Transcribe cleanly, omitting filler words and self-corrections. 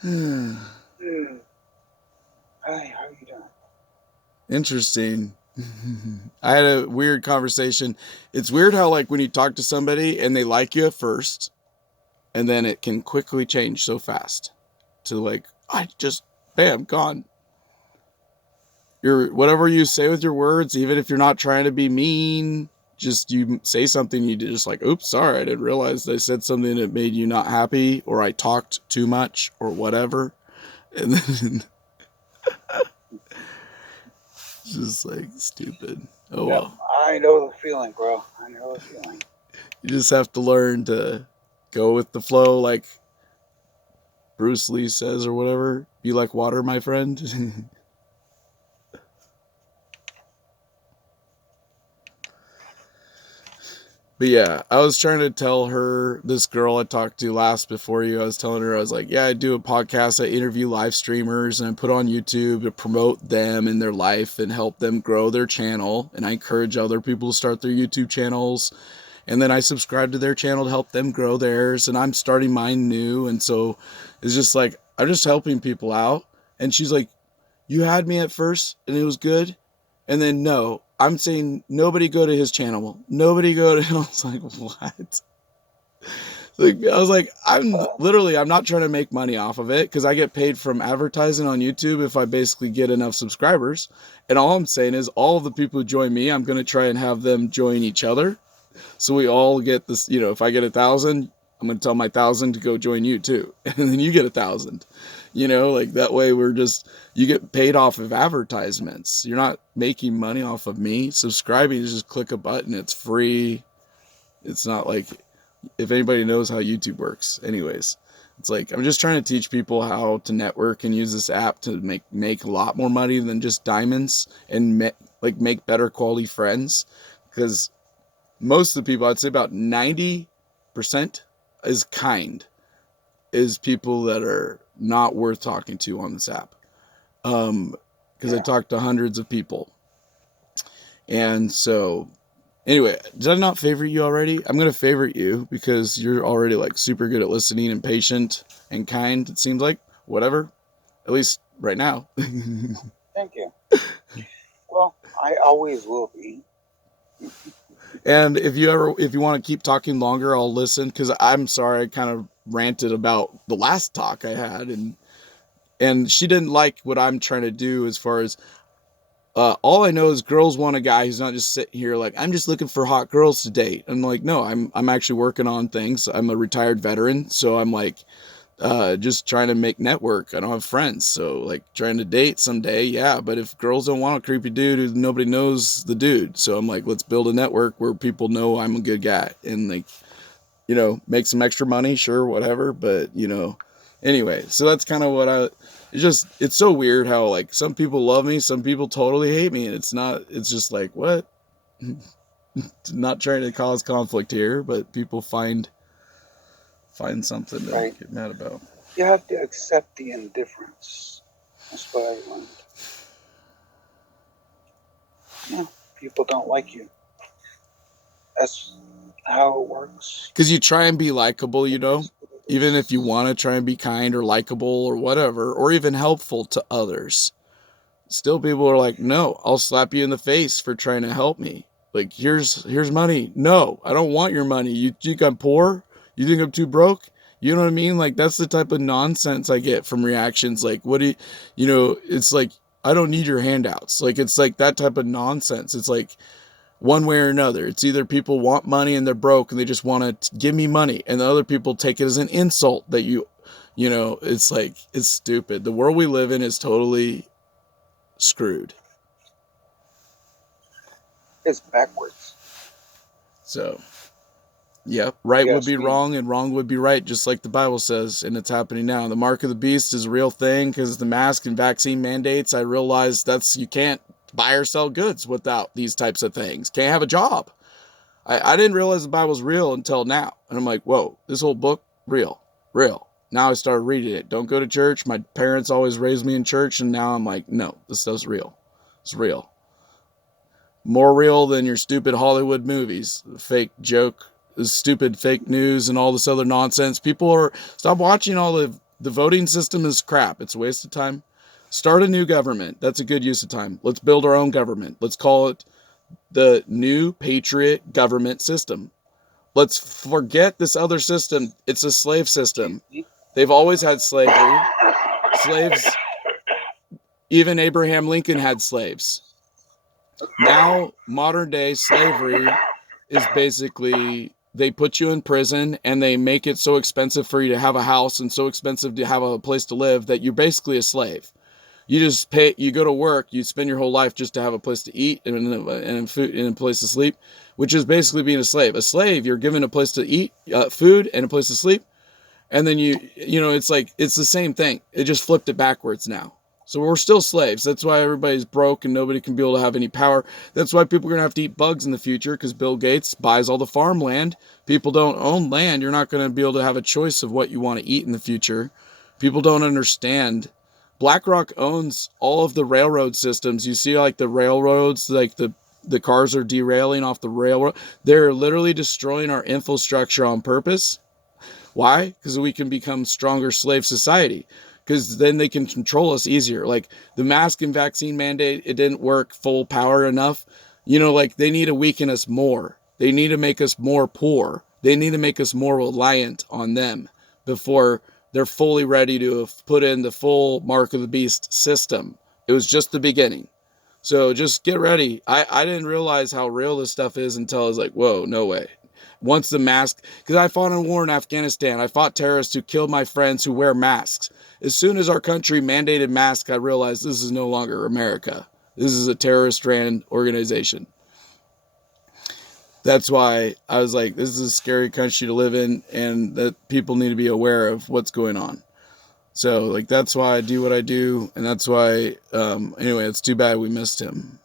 Hmm. Hi, how are you doing? Interesting. I had a weird conversation. It's weird how, like, when you talk to somebody and they like you at first, and then it can quickly change so fast to, like, I just, bam, gone. Whatever you say with your words, even if you're not trying to be mean, just you say something, you just like, oops, sorry, I didn't realize I said something that made you not happy, or I talked too much, or whatever. And then it's just like stupid. Oh Yep, well. I know the feeling, bro. I know the feeling. You just have to learn to go with the flow, like Bruce Lee says, or whatever. Be like water, my friend. But yeah, I was trying to tell her, this girl I talked to last before you, I was telling her, I was like, yeah, I do a podcast. I interview live streamers and I put on YouTube to promote them and their life and help them grow their channel. And I encourage other people to start their YouTube channels. And then I subscribe to their channel to help them grow theirs. And I'm starting mine new. And so it's just like, I'm just helping people out. And she's like, you had me at first and it was good. And then no, I'm saying nobody go to his channel. Nobody go to him. I was like, what? Like, I was like, Well, I'm not trying to make money off of it because I get paid from advertising on YouTube if I basically get enough subscribers. And all I'm saying is all of the people who join me, I'm going to try and have them join each other. So we all get this, if I get 1,000, I'm going to tell my 1,000 to go join you too. And then you get 1,000, like that way you get paid off of advertisements. You're not making money off of me. Subscribing is just click a button. It's free. It's not like, if anybody knows how YouTube works, anyways, it's like, I'm just trying to teach people how to network and use this app to make a lot more money than just diamonds and make better quality friends. Because most of the people, I'd say about 90% is kind, is people that are not worth talking to on this app. Because I yeah. talked to hundreds of people. And so, anyway, did I not favorite you already? I'm going to favorite you because you're already like super good at listening and patient and kind, it seems like. Whatever. At least right now. Thank you. Well, I always will be. And if you want to keep talking longer, I'll listen because I'm sorry I kind of ranted about the last talk I had, and she didn't like what I'm trying to do as far as all I know is girls want a guy who's not just sitting here like, I'm just looking for hot girls to date. I'm like, no, I'm actually working on things. I'm a retired veteran, so I'm like just trying to make network. I don't have friends, so like trying to date someday, yeah. But if girls don't want a creepy dude who nobody knows the dude, so I'm like, let's build a network where people know I'm a good guy and like, make some extra money, sure, whatever. But anyway, so that's kind of what it's so weird how like some people love me, some people totally hate me, and it's just like, what? Not trying to cause conflict here, but people find something to Right. get mad about. You have to accept the indifference. That's what I learned. Yeah, people don't like you. That's how it works. Because you try and be likable, It is what it even if you is. want to try and be kind or likable or whatever, or even helpful to others. Still, people are like, no, I'll slap you in the face for trying to help me. Like, here's money. No, I don't want your money. You think I'm poor? You think I'm too broke? You know what I mean? Like, that's the type of nonsense I get from reactions. Like, what do it's like, I don't need your handouts. Like, it's like that type of nonsense. It's like, one way or another. It's either people want money and they're broke and they just want to give me money, and the other people take it as an insult that it's like, it's stupid. The world we live in is totally screwed. It's backwards. So, yeah, If right you would ask be me. wrong and wrong would be right, just like the Bible says, and it's happening now. The mark of the beast is a real thing because the mask and vaccine mandates. I realize you can't buy or sell goods without these types of things. Can't have a job. I didn't realize the Bible's real until now. And I'm like, whoa, this whole book, real, real. Now I started reading it. Don't go to church. My parents always raised me in church, and now I'm like, no, this stuff's real. It's real. More real than your stupid Hollywood movies. Fake joke, stupid fake news, and all this other nonsense. People are, stop watching all the The voting system is crap. It's a waste of time. Start a new government. That's a good use of time. Let's build our own government. Let's call it the New Patriot Government System. Let's forget this other system. It's a slave system. They've always had slavery. Slaves, even Abraham Lincoln had slaves. Now, modern day slavery is basically they put you in prison and they make it so expensive for you to have a house and so expensive to have a place to live that you're basically a slave. You just pay, you go to work, you spend your whole life just to have a place to eat and food and a place to sleep, which is basically being a slave. A slave, you're given a place to eat, food, and a place to sleep, and then it's like it's the same thing. It just flipped it backwards now. So we're still slaves. That's why everybody's broke and nobody can be able to have any power. That's why people are going to have to eat bugs in the future because Bill Gates buys all the farmland. People don't own land. You're not going to be able to have a choice of what you want to eat in the future. People don't understand. BlackRock owns all of the railroad systems. You see like the railroads, like the cars are derailing off the railroad. They're literally destroying our infrastructure on purpose. Why? Because we can become stronger slave society. Because then they can control us easier. Like the mask and vaccine mandate, it didn't work full power enough. Like they need to weaken us more. They need to make us more poor. They need to make us more reliant on them before they're fully ready to put in the full mark of the beast system. It was just the beginning. So just get ready. I didn't realize how real this stuff is until I was like, whoa, no way. Once the mask, because I fought in a war in Afghanistan. I fought terrorists who killed my friends who wear masks. As soon as our country mandated masks, I realized this is no longer America. This is a terrorist-ran organization. That's why I was like, this is a scary country to live in, and that people need to be aware of what's going on. So, like, that's why I do what I do, and that's why, anyway, it's too bad we missed him.